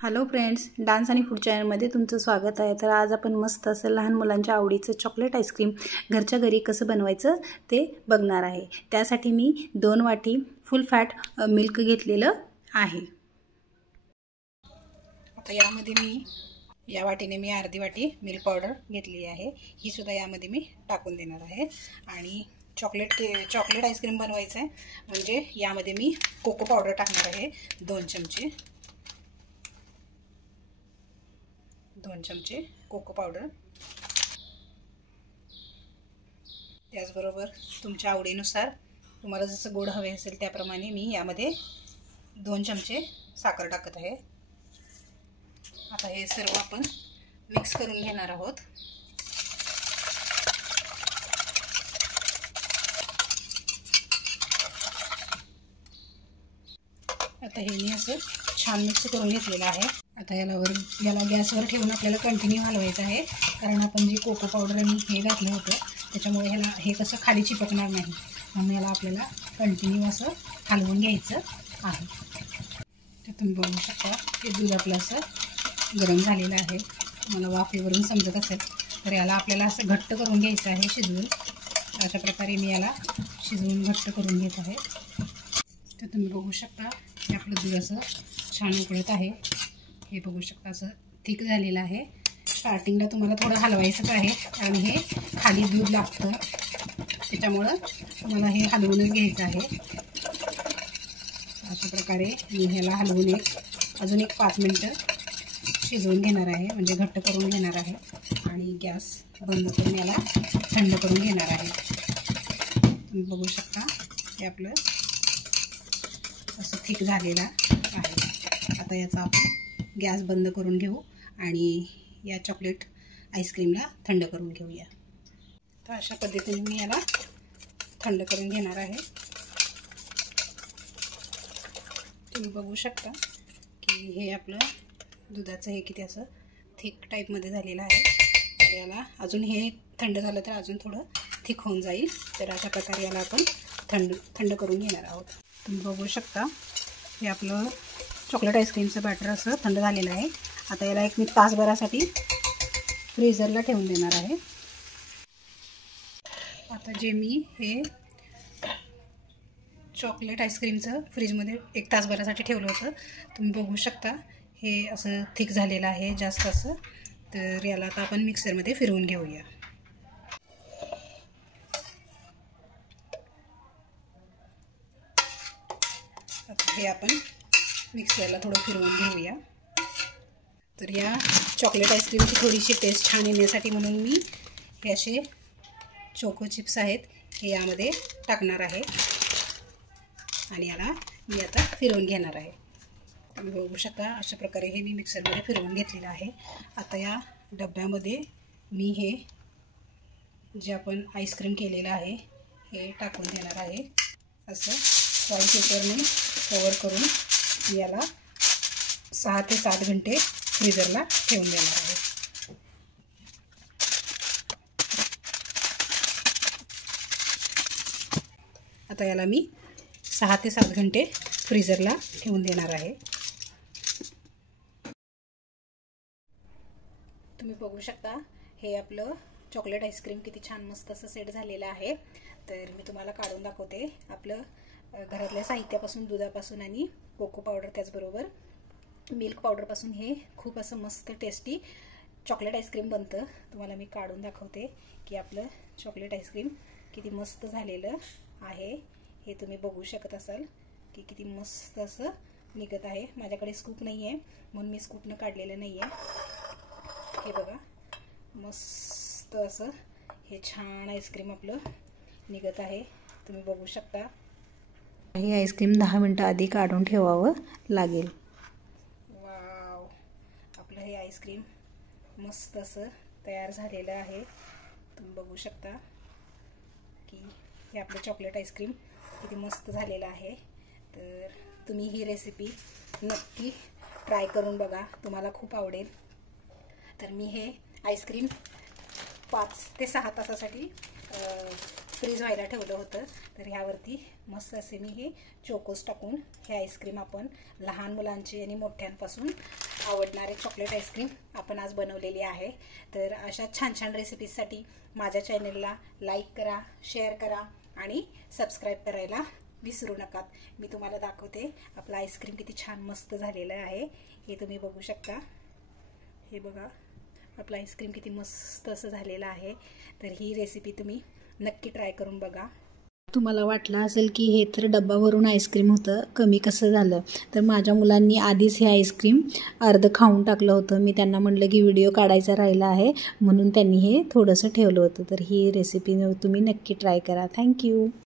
Hello friends, dance आणि food चॅनलमध्ये तुमचं स्वागत आहे। तर आज आपण मस्त असं लहान मुलांच्या आवडीचं चॉकलेट आईस्क्रीम घरच्या घरी कसं बनवायचं ते बघणार आहे। त्यासाठी मी 2 वाटी फुल फॅट मिल्क घेतलेलं आहे। आता यामध्ये मी या वाटीने मी अर्धी वाटी मिल्क पावडर घेतली आहे, ही सुद्धा यामध्ये मी टाकून देणार आहे। आणि चॉकलेट आईस्क्रीम बनवायचं आहे म्हणजे यामध्ये मी कोको पावडर टाकणार आहे 2 चमचे। 2 चमचे कोको पावडर, त्याचबरोबर तुमच्या आवडीनुसार तुम्हाला जसं गोड हवे असेल त्याप्रमाणे मी यामध्ये 2 चमचे साखर टाकत आहे। आता हे सर्व आपण मिक्स करून घेणार आहोत। आता हे मी असं छान मिक्स करून घेतलेलं आहे। आता याला गॅसवर ठेवून आपल्याला कंटिन्यू हलवायचं आहे, कारण आपण जे कोको पावडर आणि हे घातलं होतं त्याच्यामुळे हे कसं खाली चिपकणार नाही, म्हणून याला आपल्याला कंटिन्यू असं हलवून घ्यायचं आहे। तर तुम्ही बघू शकता हे दूध आपलं असं गरम झालेलं आहे, मला वाफेवरून समजत असेल। तर याला आपल्याला असं घट्ट करून घ्यायचं आहे शिजवून। अशा प्रकारे मी याला शिजवून घट्ट करून घेत आहे। तर तुम्ही बघू शकता हे आपलं दूध असं छान उकळत आहे। हे बघू शकता असं थिक झालेलं आहे। स्टार्टिंगला तुम्हाला थोडं हलवायचंच आहे, कारण हे खाली दूध लागतं, त्याच्यामुळं तुम्हाला हे हलवूनच घ्यायचं आहे। अशा प्रकारे मी ह्याला हलवून अजून एक 5 मिनटं शिजवून घेणार आहे, म्हणजे घट्ट करून घेणार आहे। आणि गॅस बंद करून याला थंड करून घेणार आहे। तुम्ही बघू शकता हे आपलं असं थिक झालेलं आहे। आता याचा आपण गॅस बंद करून घेऊ आणि या चॉकलेट आईस्क्रीमला थंड करून घेऊया। तर अशा पद्धतीने मी याला थंड करून घेणार आहे। तुम्ही बघू शकता की हे आपलं दुधाचं हे किती असं थिक टाईपमध्ये झालेलं आहे। तर याला अजून हे थंड झालं तर अजून थोडं थिक होऊन जाईल। तर अशा प्रकारे याला आपण थंड करून घेणार आहोत। तुम्ही बघू शकता हे आपलं चॉकलेट आईस्क्रीमचं बॅटर असं थंड झालेलं आहे। आता याला मी तासभरासाठी फ्रीझरला ठेवून देणार आहे। आता जे मी हे चॉकलेट आईस्क्रीमचं फ्रीजमध्ये 1 तासभरासाठी ठेवलं होतं, तुम्ही बघू शकता हे असं थिक झालेलं आहे जास्त असं। तर याला आता आपण मिक्सरमध्ये फिरवून घेऊया। आता हे आपण मिक्सरला थोडं फिरवून घेऊया। तर या चॉकलेट आईस्क्रीमची थोडीशी टेस्ट छान येण्यासाठी म्हणून मी हे असे चोको चिप्स आहेत हे यामध्ये टाकणार आहे आणि याला मी आता फिरवून घेणार आहे। तुम्ही बघू शकता अशा प्रकारे हे मी मिक्सरमध्ये फिरवून घेतलेलं आहे। आता या डब्यामध्ये मी हे जे आपण आईस्क्रीम केलेलं आहे हे टाकून देणार आहे। असं फॉईल पेपरने कवर करून याला 6 ते 7 घंटे फ्रीजरला ठेवून देणार आहे। आता याला मी 6 ते 7 घंटे फ्रीजरला ठेवून देणार आहे। तुम्ही बघू शकता हे आपलं चॉकलेट आईस्क्रीम किती छान मस्त असं सेट झालेलं आहे। तर मी तुम्हाला काढून दाखवते। आपलं घरातल्या साहित्यापासून, दुधापासून आणि कोको पावडर त्याचबरोबर मिल्क पावडरपासून हे खूप असं मस्त टेस्टी चॉकलेट आईस्क्रीम बनतं। तुम्हाला मी काढून दाखवते की आपलं चॉकलेट आईस्क्रीम किती मस्त झालेलं आहे। हे तुम्ही बघू शकत असाल की किती मस्त असं निघत आहे। माझ्याकडे स्कूप नाही आहे म्हणून मी स्कूपनं काढलेलं नाही आहे। हे बघा मस्त असं हे छान आईस्क्रीम आपलं निघत आहे, तुम्ही बघू शकता। हे आईस्क्रीम 10 मिनटं आधी काढून ठेवावं लागेल। वाव, आपलं हे आईस्क्रीम मस्त असं तयार झालेलं आहे। तुम्ही बघू शकता की हे आपलं चॉकलेट आईस्क्रीम किती मस्त झालेलं आहे। तर तुम्ही ही रेसिपी नक्की ट्राय करून बघा, तुम्हाला खूप आवडेल। तर मी हे आईस्क्रीम 5 ते 6 तासासाठी फ्रीज व्हायला ठेवलं होतं. तर ह्यावरती मस्त असे मी हे चोकोस टाकून हे आईस्क्रीम आपण लहान मुलांची आणि मोठ्यांपासून आवडणारे चॉकलेट आईस्क्रीम आपण आज बनवलेली आहे. तर अशा छान छान रेसिपीजसाठी माझ्या चॅनलला लाईक करा, शेअर करा आणि सबस्क्राईब करायला विसरू नका. मी तुम्हाला दाखवते आपलं आईस्क्रीम किती छान मस्त झालेलं आहे. हे तुम्ही बघू शकता. हे बघा आपलं आईस्क्रीम किती मस्त असं झालेलं आहे. तर ही रेसिपी तुम्ही नक्की ट्राय करून बघा. तुम्हाला वाटलं असेल की हे तर डब्बा भरून आईस्क्रीम होतं, कमी कसं झालं. तर माझ्या मुलांनी आधीच हे आईस्क्रीम अर्ध खाऊन टाकलं होतं. मी त्यांना म्हटलं की व्हिडिओ काढायचा राहिला आहे म्हणून त्यांनी हे थोडंसं ठेवलं होतं. तर ही रेसिपी तुम्ही नक्की ट्राय करा. थँक्यू.